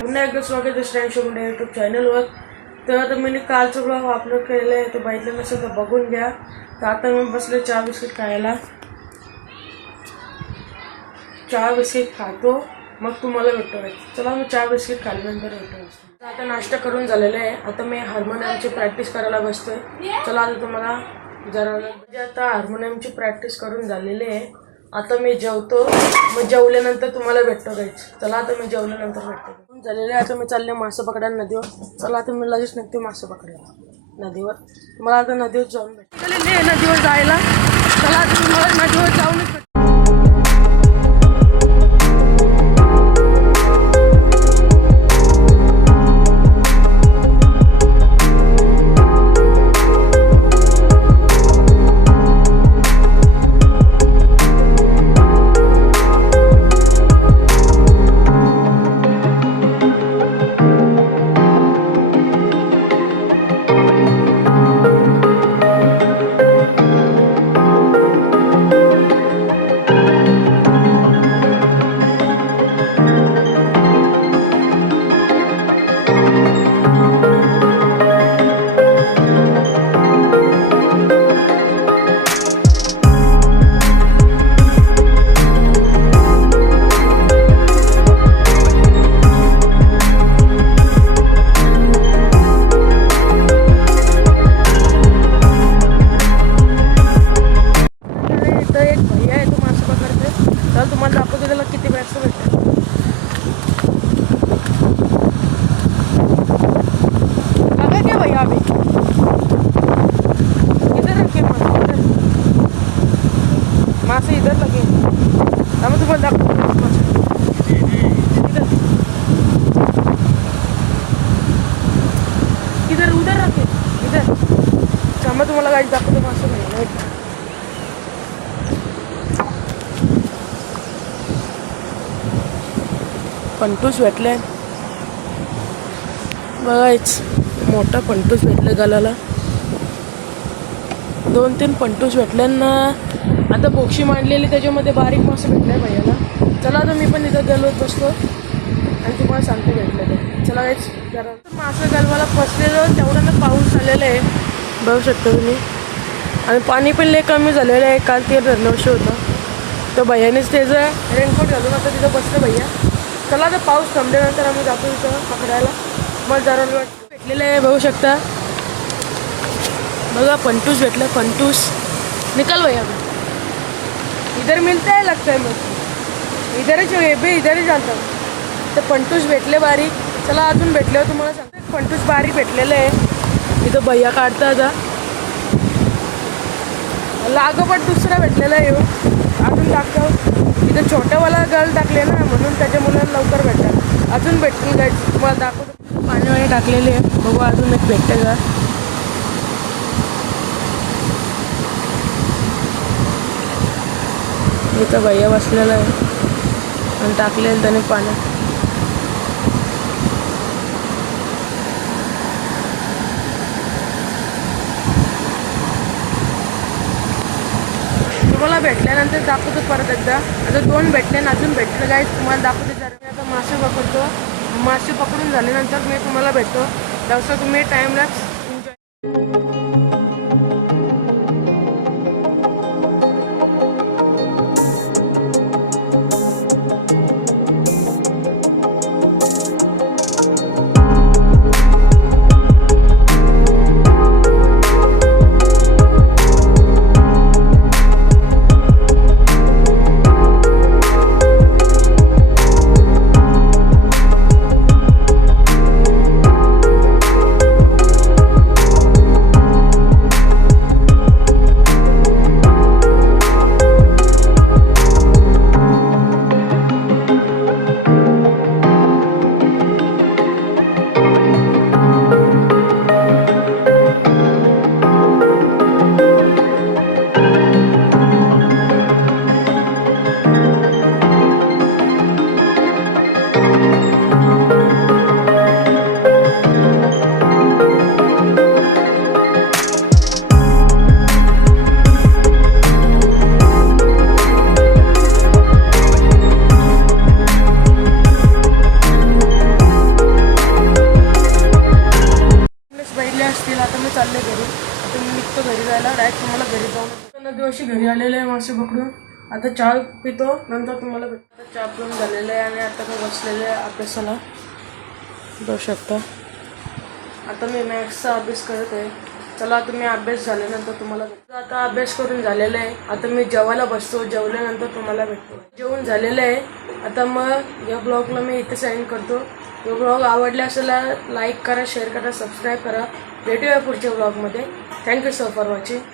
पुन्हा एकदा स्वागत आहे स्टँड शो म्हणजे यूट्यूब चॅनलवर तर आता मी कालचं ब्लॉग अपलोड केलेलं आहे तो बघितलं नसेल तर बघून घ्या. तर आता मी बसले चहा बिस्किट खायला. चहा बिस्किट खातो मग तुम्हाला भेटतो. चला मी चहा बिस्किट खाल्ल्यानंतर भेटतो आता नाश्ता करून झालेला आहे. आता मी हार्मोनियमची प्रॅक्टिस करायला बसतोय. चला आता तुम्हाला जरा म्हणजे आता हार्मोनियमची प्रॅक्टिस करून झालेली आहे. आता मी जेवतो. मग जेवल्यानंतर तुम्हाला भेटतो गाईच चला आता मी जेवल्यानंतर भेटतो. झालेले आता मी चालले मासे पकडायला नदीवर. चला आता मी लगेच निघते मासे पकडायला. नदीवर. मला आता नदीवर जाऊन भेटतो. नदीवर जायला. चला आता तुम्हाला नदीवर जाऊन अच्छा, दाखवतो असं नाही पंटूस भेटले बघायच. मोठा पंटूस भेटले गालाला. दोन तीन पंटूस भेटल्यांना आता बोक्षी मांडलेली त्याच्यामध्ये बारीक मासे भेटले भैयाला. चला आता मी पण इथं गलवत बसतो. आणि तुम्हाला सांगतो भेटलं ते चला काहीच जरा मासे गलवाला फसलेलं तेवढं ना पाऊस आलेलं आहे. बघू शकता तुम्ही. आणि पाणी पण लय कमी झालेलं आहे. काल ते धरणवशी होतं. तर भैयानेच त्याचं रेनकोट घालून आता तिथं बसलं भैया. चला आता पाऊस थांबल्यानंतर आम्ही जातो तिथं पकडायला. मग जरा भेटलेलं आहे बघू शकता. बघा पंटूस भेटलं पंटूस. निकाल भैया. इधर मिलता है लगता है मग इधरच बे इधरच जातं तर पंटूस भेटले बारीक. चला अजून भेटले हो, तुम्हाला सांगतो. पंटूस बारीक भेटलेलं आहे. इथं भैया काढता आता लागोपाठ दुसरा भेटलेला आहे हो. अजून टाकतो इथं छोट्यावाला गळ टाकले ना म्हणून त्याच्या मुलाला लवकर भेटतात. अजून भेटतील काय तुम्हाला दाखवतो. पाणी टाकलेले आहे. बघू अजून एक भेटते का? इथं भैया बसलेला आहे. आणि टाकलेलं त्याने पाण्यात नंतर दाखवतो परत एकदा. आता दोन भेटले अजून भेटले. काय तुम्हाला दाखवते जरा मी आता मासे पकडतो. मासे पकडून झाल्यानंतर मी तुम्हाला भेटतो. तसं तुम्ही टाईमला एन्जॉय निघतो घरी जायला डायरेक्ट तुम्हाला घरी जाऊन आता दिवशी घरी आलेले आहे मासे पकडून. आता चहा पितो नंतर तुम्हाला भेटतो आता चहा पिऊन झालेलं आहे आणि आता मी बसलेले आहे अभ्यासाला. जाऊ शकता. आता मी मॅथ्सचा अभ्यास करत आहे. चला आता मी अभ्यास झाल्यानंतर तुम्हाला भेटतो आता अभ्यास करून झालेला आहे. आता मी जेवायला बसतो जेवल्यानंतर तुम्हाला भेटतो. जेवण झालेलं आहे. आता मग या ब्लॉगला मी इथे सेंड करतो. तो ब्लॉग आवडला असेल लाईक करा शेअर करा सबस्क्राईब करा. भेटूया पुढच्या ब्लॉगमध्ये தேங்க்யூ சார் ஃபார் வாட்சிங்